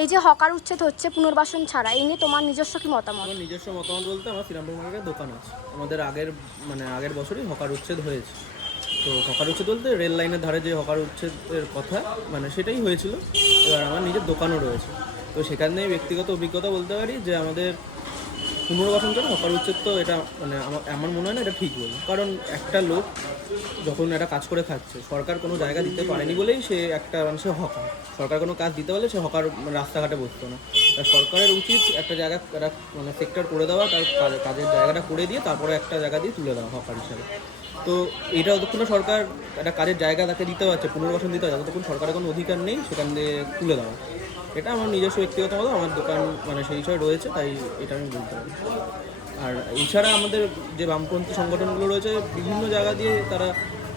এই যে হকার উচ্ছেদ হচ্ছে পুনর্বাসন ছাড়া, এই নিয়ে তোমার নিজস্ব কি মতামত? আমার নিজস্ব মতামত বলতে আমার শ্রীরামপুর মার্কেটের দোকান আছে। আমাদের আগের বছরই হকার উচ্ছেদ হয়েছে। তো হকার উচ্ছেদ বলতে রেল লাইনের ধারে যে হকার উচ্ছেদের কথা সেটাই হয়েছিল। এবার আমার নিজের দোকানও রয়েছে, তো সেখানে ব্যক্তিগত অভিজ্ঞতা বলতে পারি যে আমাদের পুনর্বাসন ছাড়া হকার উচ্ছেদ তো এটা আমার মনে হয় না এটা ঠিক বলে। কারণ একটা লোক যখন একটা কাজ করে খাচ্ছে, সরকার কোনো জায়গা দিতে পারেনি বলেই সে একটা সে হকার। সরকার কোনো কাজ দিতে পারলে সে হকার রাস্তাঘাটে বসতো না। সরকারের উচিত একটা জায়গা একটা সেক্টর করে দেওয়া, তার কাজের জায়গাটা করে দিয়ে তারপরে একটা জায়গা দিয়ে তুলে দেওয়া হকার হিসাবে। তো এটা যতক্ষণ সরকার একটা কাজের জায়গা তাকে দিতে পারছে, পুনর্বাসন দিতে পারছে, ততক্ষণ সরকারের কোনো অধিকার নেই সেখান দিয়ে তুলে দেওয়া। এটা আমার নিজস্ব ব্যক্তিগত মতো, আমার দোকান সেই হিসাবে রয়েছে, তাই এটা আমি বলতে পারি। আর এছাড়া আমাদের যে বামপন্থী সংগঠনগুলো রয়েছে বিভিন্ন জায়গা দিয়ে তারা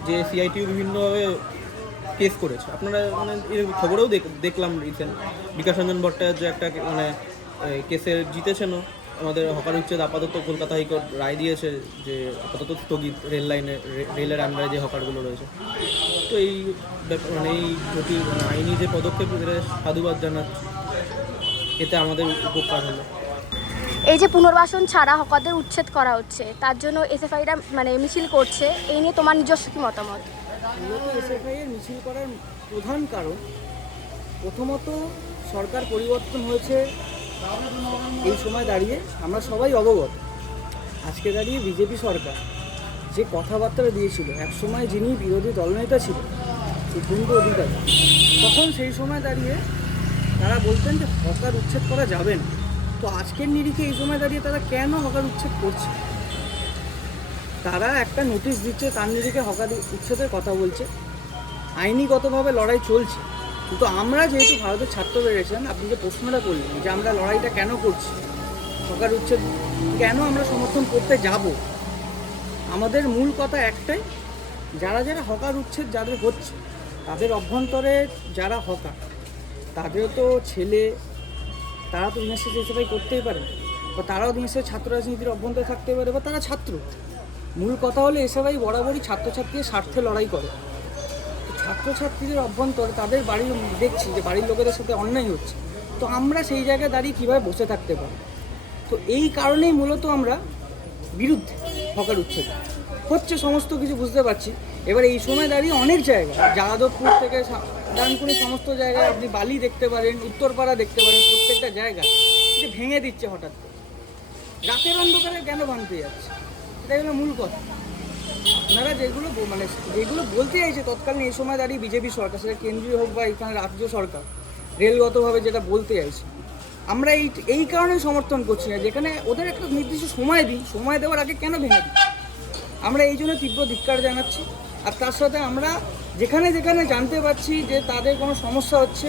যে সিআইটিউ বিভিন্নভাবে কেস করেছে। আপনারা এর খবরেও দেখলাম রিসেন্ট বিকাশ রঞ্জন ভট্টাচার্য একটা কেসে জিতেছেনও। আমাদের হকার উচ্ছেদ আপাতত কলকাতা হাইকোর্ট রায় দিয়েছে যে আপাতত স্থগিত রেলের আন্ডারে যে হকারগুলো রয়েছে। তো এই এই জটিল আইনি যে পদক্ষেপ সাধুবাদ জানাচ্ছি, এতে আমাদের উপকার হলো। এই যে পুনর্বাসন ছাড়া হকারদের উচ্ছেদ করা হচ্ছে, তার জন্য এসএফআইরা মিছিল করছে, এই নিয়ে তোমার নিজস্ব কি মতামত? মূলত এসএফআইয়ের মিছিল করার প্রধান কারণ, প্রথমত সরকার পরিবর্তন হয়েছে এই সময় দাঁড়িয়ে আমরা সবাই অবগত। আজকে দাঁড়িয়ে বিজেপি সরকার যে কথাবার্তা দিয়েছিল, একসময় যিনি বিরোধী দলনেতা ছিলেন শুভেন্দু অধিকারী, তখন সেই সময় দাঁড়িয়ে তারা বলতেন যে হকার উচ্ছেদ করা যাবে না। তো আজকের নিরিখে এই সময় দাঁড়িয়ে তারা কেন হকার উচ্ছেদ করছে? তারা একটা নোটিশ দিচ্ছে, তার নিরিখে হকার উচ্ছেদের কথা বলছে, আইনিগতভাবে লড়াই চলছে। কিন্তু আমরা যেহেতু ভারতের ছাত্র ফেডারেশন, আপনি যে প্রশ্নটা করলেন যে আমরা লড়াইটা কেন করছি, হকার উচ্ছেদ কেন আমরা সমর্থন করতে যাব, আমাদের মূল কথা একটাই, যারা যারা হকার উচ্ছেদ যাদের হচ্ছে তাদের অভ্যন্তরে যারা হকার, তাদের তো ছেলে, তারা তো দিনের শেষে এসবাই করতেই পারে, বা তারাও দিনের শেষে ছাত্র রাজনীতির অভ্যন্তরে থাকতে পারে, বা তারা ছাত্র। মূল কথা হলো এসবাই বরাবরই ছাত্রছাত্রীদের স্বার্থে লড়াই করে। ছাত্রছাত্রীদের অভ্যন্তরে তাদের বাড়ির দেখছি যে বাড়ির লোকেদের সাথে অন্যায় হচ্ছে, তো আমরা সেই জায়গায় দাঁড়িয়ে কীভাবে বসে থাকতে পারি? তো এই কারণেই মূলত আমরা বিরুদ্ধে হকার উচ্ছেদ হচ্ছে, সমস্ত কিছু বুঝতে পারছি। এবার এই সময় দাঁড়িয়ে অনেক জায়গায়, যাদবপুর থেকে ডানকুনি সমস্ত জায়গায় আপনি বালি দেখতে পারেন, উত্তরপাড়া দেখতে পারেন, প্রত্যেকটা জায়গায় যে ভেঙে দিচ্ছে হঠাৎ করে, রাতের অন্ধকারে কেন ভাঙতে যাচ্ছে, এটাই হলো মূল কথা। আপনারা যেগুলো যেগুলো বলতে চাইছে তৎকালীন এই সময় দাঁড়িয়ে বিজেপি সরকার, সেটা কেন্দ্রীয় হোক বা এখানে রাজ্য সরকার, রেলগতভাবে যেটা বলতে চাইছে, আমরা এই কারণে সমর্থন করছি না, যেখানে ওদের একটা নির্দিষ্ট সময় দিই, সময় দেওয়ার আগে কেন ভেঙে দিই, আমরা এই জন্য তীব্র ধিক্কার জানাচ্ছি। আর তার সাথে আমরা যেখানে যেখানে জানতে পারছি যে তাদের কোনো সমস্যা হচ্ছে,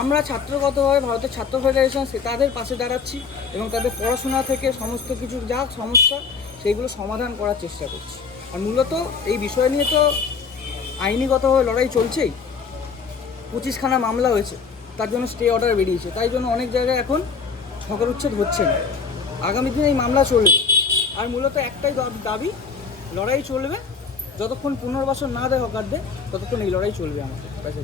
আমরা ছাত্রগতভাবে ভারতের ছাত্র ফেডারেশন তাদের পাশে দাঁড়াচ্ছি এবং তাদের পড়াশোনা থেকে সমস্ত কিছু যা সমস্যা সেইগুলো সমাধান করার চেষ্টা করছি। আর মূলত এই বিষয় নিয়ে তো আইনিগতভাবে লড়াই চলছেই, 25খানা মামলা হয়েছে, তার জন্য স্টে অর্ডার বেরিয়েছে, তাই জন্য অনেক জায়গায় এখন হকার উচ্ছেদ হচ্ছে না। আগামী দিনে এই মামলা চলবে। আর মূলত একটাই দাবি, লড়াই চলবে, যতক্ষণ পুনর্বাসন না দেয় হকারদের ততক্ষণ এই লড়াই চলবে আমাদের কাছে।